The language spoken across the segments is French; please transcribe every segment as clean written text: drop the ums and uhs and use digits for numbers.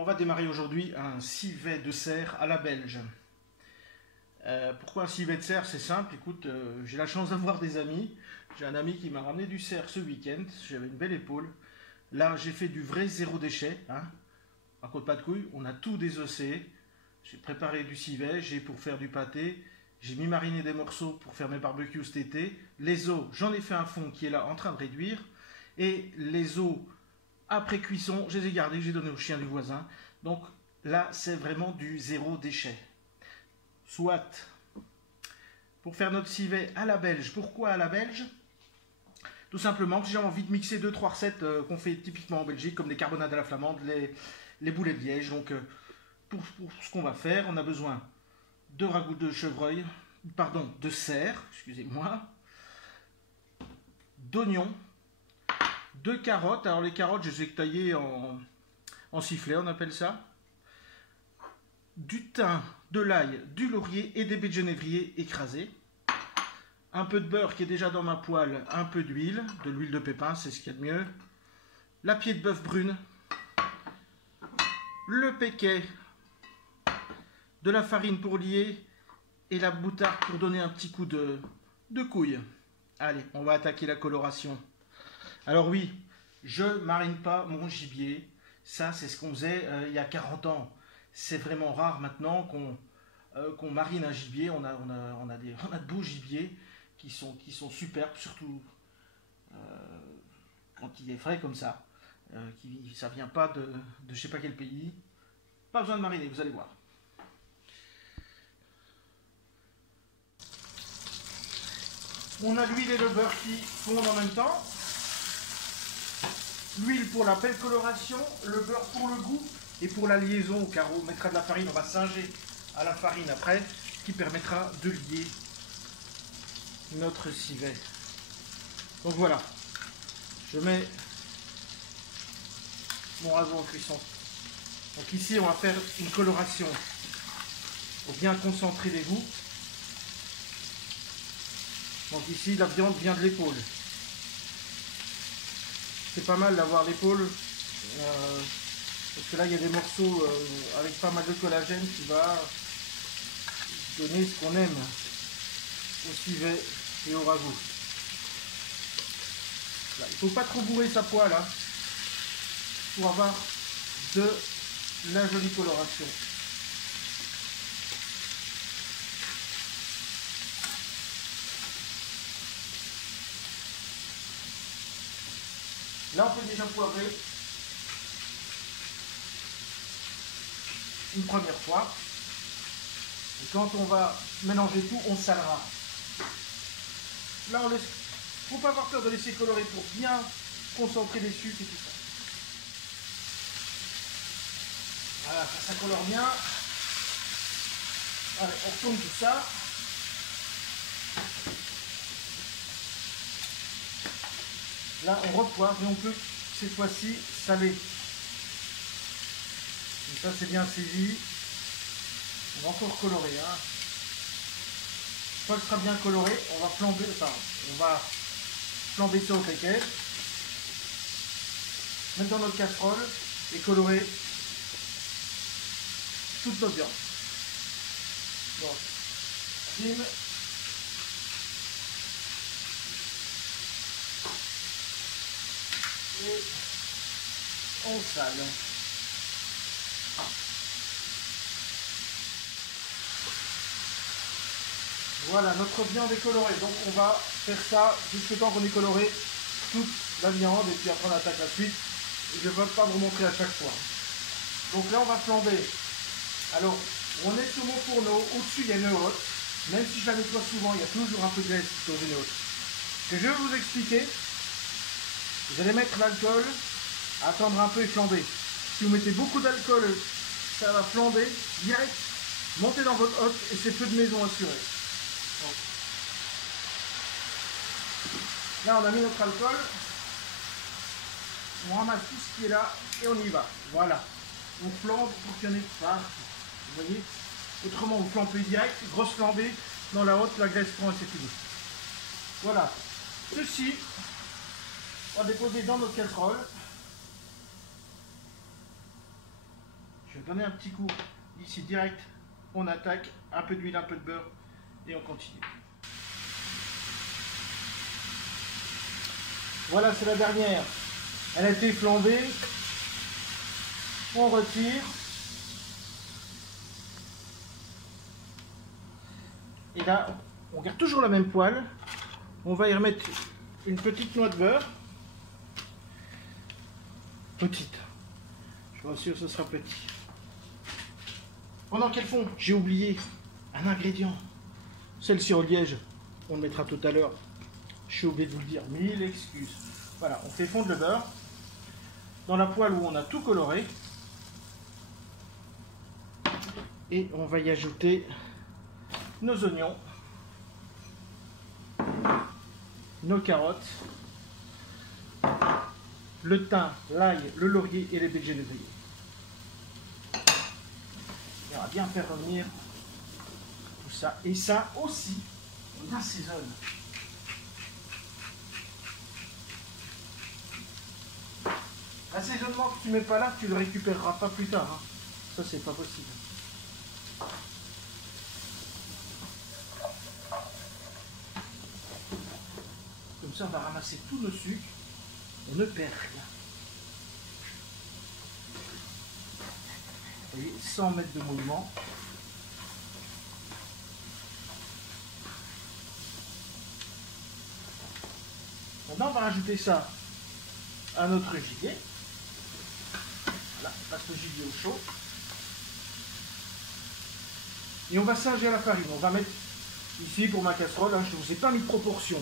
On va démarrer aujourd'hui un civet de cerf à la belge. Pourquoi un civet de cerf? C'est simple, écoute, j'ai la chance d'avoir des amis. J'ai un ami qui m'a ramené du cerf ce week-end, j'avais une belle épaule. Là, j'ai fait du vrai zéro déchet, hein. Par contre, pas de couilles, on a tout désossé. J'ai préparé du civet, j'ai pour faire du pâté. J'ai mis mariner des morceaux pour faire mes barbecues cet été. Les os, j'en ai fait un fond qui est là en train de réduire. Et les os, après cuisson, je les ai gardés, j'ai donné au chien du voisin. Donc là, c'est vraiment du zéro déchet. Soit. Pour faire notre civet à la belge. Pourquoi à la belge? Tout simplement que j'ai envie de mixer 2-3 recettes qu'on fait typiquement en Belgique, comme les carbonades à la flamande, les boulets de liège. Donc pour ce qu'on va faire, on a besoin de ragoût de chevreuil, pardon, de cerf, excusez-moi, d'oignons, de carottes. Alors les carottes, je les ai taillées en sifflet, on appelle ça. Du thym, de l'ail, du laurier et des baies de genévrier écrasées. Un peu de beurre qui est déjà dans ma poêle, un peu de l'huile de pépin, c'est ce qu'il y a de mieux. La pied de bœuf brune, le péquet, de la farine pour lier et la moutarde pour donner un petit coup de couille. Allez, on va attaquer la coloration. Alors oui, je marine pas mon gibier. Ça, c'est ce qu'on faisait il y a 40 ans. C'est vraiment rare maintenant qu'on marine un gibier. On a de beaux gibiers qui sont superbes, surtout quand il est frais comme ça. Ça vient pas de je sais pas quel pays. Pas besoin de mariner, vous allez voir. On a l'huile et le beurre qui fondent en même temps. L'huile pour la belle coloration, le beurre pour le goût et pour la liaison, car on mettra de la farine, on va singer à la farine après, qui permettra de lier notre civet. Donc voilà, je mets mon ragoût en cuisson. Donc ici, on va faire une coloration pour bien concentrer les goûts. Donc ici, la viande vient de l'épaule. C'est pas mal d'avoir l'épaule, parce que là, il y a des morceaux avec pas mal de collagène qui va donner ce qu'on aime au civet et au ragoût. Là, il ne faut pas trop bourrer sa poêle hein, pour avoir de la jolie coloration. Là, on peut déjà poivrer une première fois. Et quand on va mélanger tout, on salera. Là, il ne faut pas avoir peur de laisser colorer pour bien concentrer les sucres et tout ça. Voilà, ça colore bien. Allez, on retourne tout ça. Là, on repoivre et on peut, cette fois-ci, saler. Donc ça, c'est bien saisi. On va encore colorer. Hein. Une fois que ce sera bien coloré, on va flamber ça au péquet. Mettre dans notre casserole et colorer toute notre viande. Donc, bim. Et on sale. Voilà, notre viande est colorée. Donc on va faire ça jusqu'à temps qu'on ait coloré toute la viande et puis après on attaque la suite. Je ne vais pas vous montrer à chaque fois. Donc là on va flamber. Alors on est sur mon fourneau, au-dessus il y a une hotte. Même si je la nettoie souvent, il y a toujours un peu de graisse dans une hotte. Ce que je vais vous expliquer, vous allez mettre l'alcool, attendre un peu et flamber. Si vous mettez beaucoup d'alcool, ça va flamber direct, monter dans votre hotte et c'est feu de maison assuré. Donc, là on a mis notre alcool, on ramasse tout ce qui est là et on y va. Voilà, on flambe pour qu'il y en ait partout. Vous voyez? Autrement vous flambez direct, grosse flambée dans la hotte, la graisse prend et c'est fini. Voilà, ceci. On va déposer dans notre casserole. Je vais donner un petit coup ici direct. On attaque, un peu d'huile, un peu de beurre et on continue. Voilà, c'est la dernière. Elle a été flambée. On retire. Et là, on garde toujours la même poêle. On va y remettre une petite noix de beurre. Petite. Je vous rassure, ce sera petit. Pendant qu'elles font, j'ai oublié un ingrédient. C'est le sirop de liège. On le mettra tout à l'heure. Je suis oublié de vous le dire. 1000 excuses. Voilà, on fait fondre le beurre. Dans la poêle où on a tout coloré. Et on va y ajouter nos oignons, nos carottes, le thym, l'ail, le laurier et les baies de genévrier. On va bien faire revenir tout ça. Et ça aussi, on assaisonne. L'assaisonnement que tu ne mets pas là, tu ne le récupéreras pas plus tard. Hein. Ça, c'est pas possible. Comme ça, on va ramasser tous nos sucres. On ne perd rien. Vous voyez, 100 mètres de mouvement. Maintenant, on va rajouter ça à notre gibier. Voilà, on passe le gibier au chaud. Et on va singer à la farine. On va mettre ici pour ma casserole, hein, je ne vous ai pas mis de proportion.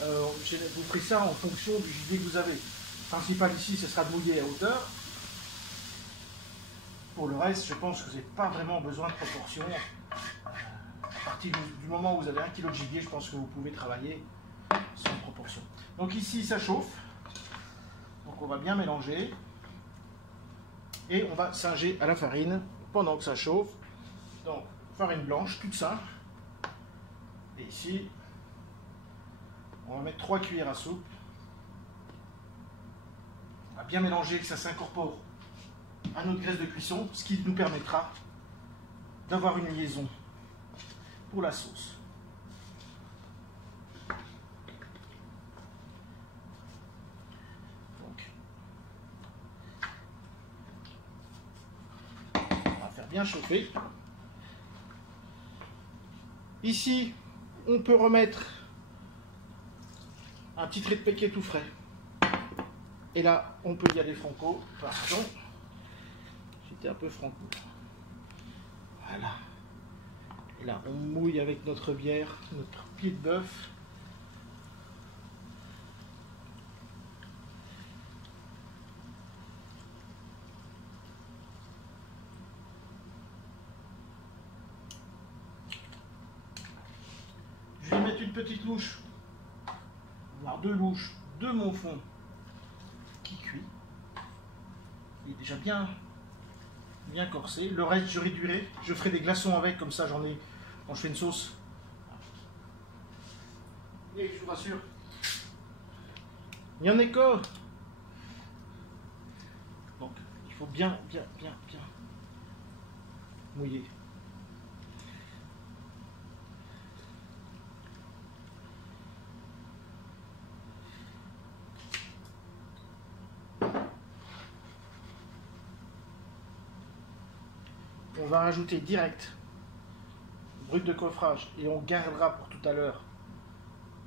Vous ferez ça en fonction du gibier que vous avez. Le principal ici, ce sera de mouiller à hauteur. Pour le reste, je pense que vous n'avez pas vraiment besoin de proportion. À partir du moment où vous avez 1 kg de gibier, je pense que vous pouvez travailler sans proportion. Donc ici, ça chauffe. Donc on va bien mélanger. Et on va singer à la farine pendant que ça chauffe. Donc, farine blanche, toute simple. Et ici, on va mettre 3 cuillères à soupe. On va bien mélanger, que ça s'incorpore à notre graisse de cuisson, ce qui nous permettra d'avoir une liaison pour la sauce. Donc, on va faire bien chauffer. Ici, on peut remettre un petit trait de péquet tout frais. Et là, on peut y aller franco. Pardon. J'étais un peu franco. Voilà. Et là, on mouille avec notre bière, notre pied de bœuf. Je vais mettre une petite louche, voire 2 louches de mon fond qui cuit. Il est déjà bien corsé. Le reste, je réduirai. Je ferai des glaçons avec, comme ça j'en ai quand je fais une sauce. Et je vous rassure, il y en a que. Donc, il faut bien mouiller. On va rajouter direct brut de coffrage et on gardera pour tout à l'heure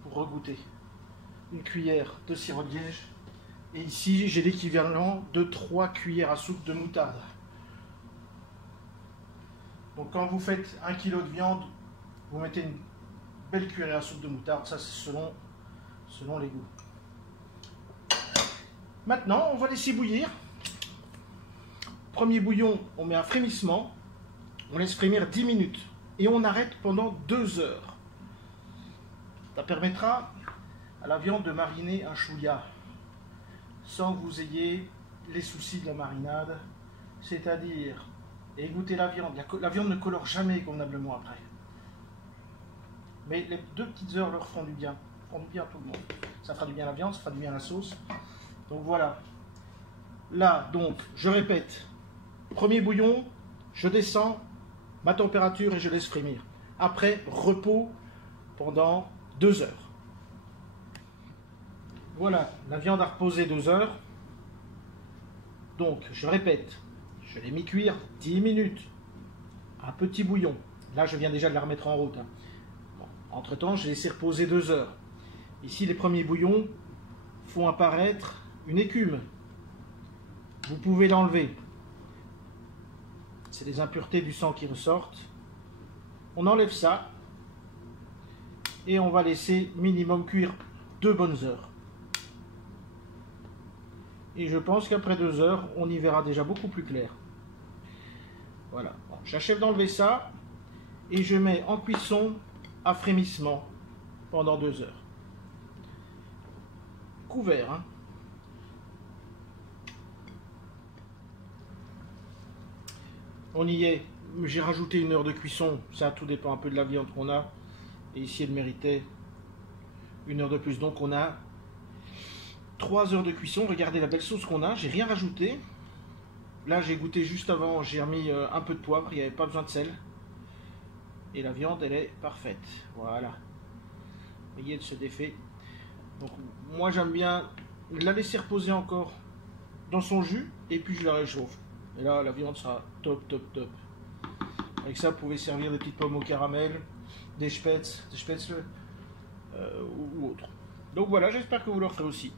pour regoûter une cuillère de sirop de liège. Et ici j'ai l'équivalent de 3 cuillères à soupe de moutarde. Donc quand vous faites 1 kg de viande, vous mettez une belle cuillère à soupe de moutarde. Ça c'est selon les goûts. Maintenant on va laisser bouillir. Premier bouillon, on met un frémissement. On laisse frémir 10 minutes et on arrête pendant 2 heures. Ça permettra à la viande de mariner un chouïa sans que vous ayez les soucis de la marinade, c'est-à-dire égoutter la viande. La viande ne colore jamais convenablement après. Mais les 2 petites heures leur font du bien à tout le monde. Ça fera du bien à la viande, ça fera du bien à la sauce. Donc voilà. Là, donc, je répète, Premier bouillon, je descends ma température et je laisse frémir. Après, repos pendant 2 heures. Voilà, la viande a reposé 2 heures. Donc, je répète, je l'ai mis cuire 10 minutes. Un petit bouillon. Là, je viens déjà de la remettre en route. Bon, entre-temps, je l'ai laissé reposer 2 heures. Ici, les premiers bouillons font apparaître une écume. Vous pouvez l'enlever. C'est des impuretés du sang qui ressortent. On enlève ça. Et on va laisser minimum cuire 2 bonnes heures. Et je pense qu'après 2 heures, on y verra déjà beaucoup plus clair. Voilà. Bon, j'achève d'enlever ça. Et je mets en cuisson à frémissement pendant 2 heures. Couvert, hein. On y est. J'ai rajouté 1 heure de cuisson. Ça, tout dépend un peu de la viande qu'on a. Et ici, elle méritait 1 heure de plus. Donc, on a 3 heures de cuisson. Regardez la belle sauce qu'on a. J'ai rien rajouté. Là, j'ai goûté juste avant. J'ai remis un peu de poivre. Il n'y avait pas besoin de sel. Et la viande, elle est parfaite. Voilà. Vous voyez, elle se défait. Donc, moi, j'aime bien la laisser reposer encore dans son jus. Et puis, je la réchauffe. Et là, la viande sera top, top, top. Avec ça, vous pouvez servir des petites pommes au caramel, des spätzle ou autre. Donc voilà, j'espère que vous le ferez aussi.